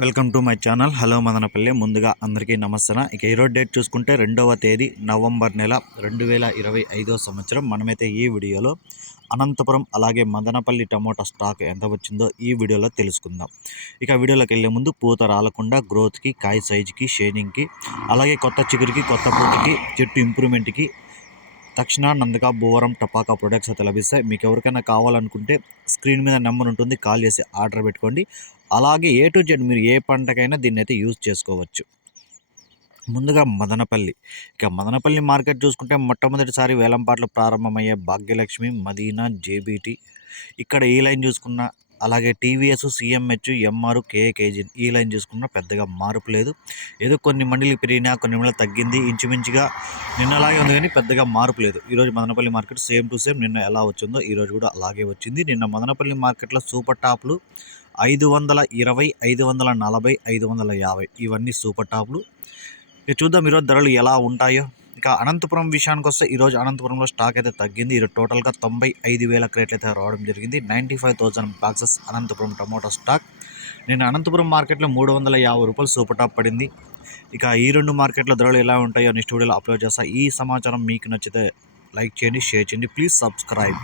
Welcome to my channel. Hello Madanapalle. ముందుగా అందరికీ నమస్తే ఇక ఈరోజు డేట్ చూసుకుంటే రెండవ తేదీ నవంబర్ నెల రెండు వేల ఇరవై ఐదో సంవత్సరం. మనమైతే ఈ వీడియోలో అనంతపురం అలాగే మదనపల్లి టమోటా స్టాక్ ఎంత వచ్చిందో ఈ వీడియోలో తెలుసుకుందాం. ఇక వీడియోలోకి వెళ్ళే ముందు పూత రాలకుండా గ్రోత్కి కాయ సైజుకి షేనింగ్కి అలాగే కొత్త చిగురికి కొత్త పూతకి చెట్టు ఇంప్రూవ్మెంట్కి తక్షణ నందక బోరం టపాకా ప్రొడక్ట్స్ అయితే లభిస్తాయి. మీకు ఎవరికైనా కావాలనుకుంటే స్క్రీన్ మీద నెంబర్ ఉంటుంది కాల్ చేసి ఆర్డర్ పెట్టుకోండి. అలాగే ఏ టు జెడ్ మీరు ఏ పంటకైనా దీన్ని అయితే యూజ్ చేసుకోవచ్చు. ముందుగా మదనపల్లి. ఇక మదనపల్లి మార్కెట్ చూసుకుంటే మొట్టమొదటిసారి వేలంపాట్లు ప్రారంభమయ్యే భాగ్యలక్ష్మి మదీనా జేబీటీ. ఇక్కడ ఈ లైన్ చూసుకున్న అలాగే టీవీఎస్ సిఎంహెచ్ ఎంఆర్ కేఏకేజీ ఈ లైన్ చూసుకున్న పెద్దగా మార్పు లేదు. ఏదో కొన్ని మండలి పెరిగినా కొన్ని మండలి తగ్గింది. ఇంచుమించుగా నిన్న అలాగే ఉంది కానీ పెద్దగా మార్పు లేదు. ఈరోజు Madanapalle market same to same నిన్న ఎలా వచ్చిందో ఈరోజు కూడా అలాగే వచ్చింది. నిన్న మదనపల్లి మార్కెట్లో సూపర్ టాప్లు ఐదు వందల ఇరవై ఐదు వందల నలభై ఐదు వందల యాభై. ఇవన్నీ సూపర్ టాప్లు. చూద్దాం ఈరోజు ధరలు ఎలా ఉంటాయో. ఇక అనంతపురం విషయానికి వస్తే ఈరోజు అనంతపురంలో స్టాక్ అయితే తగ్గింది. ఈరోజు టోటల్గా తొంభై ఐదు వేల క్రేట్లు అయితే రావడం జరిగింది. Ninety five thousand boxes Anantapur tomato stock. నేను అనంతపురం మార్కెట్లో మూడు వందల యాభై రూపాయలు సూపర్ టాప్ పడింది. ఇక ఈ రెండు మార్కెట్లో ధరలు ఎలా ఉంటాయో నెక్స్ట్ వీడియోలో అప్లోడ్ చేస్తా. ఈ సమాచారం మీకు నచ్చితే లైక్ చేయండి షేర్ చేయండి. Please subscribe.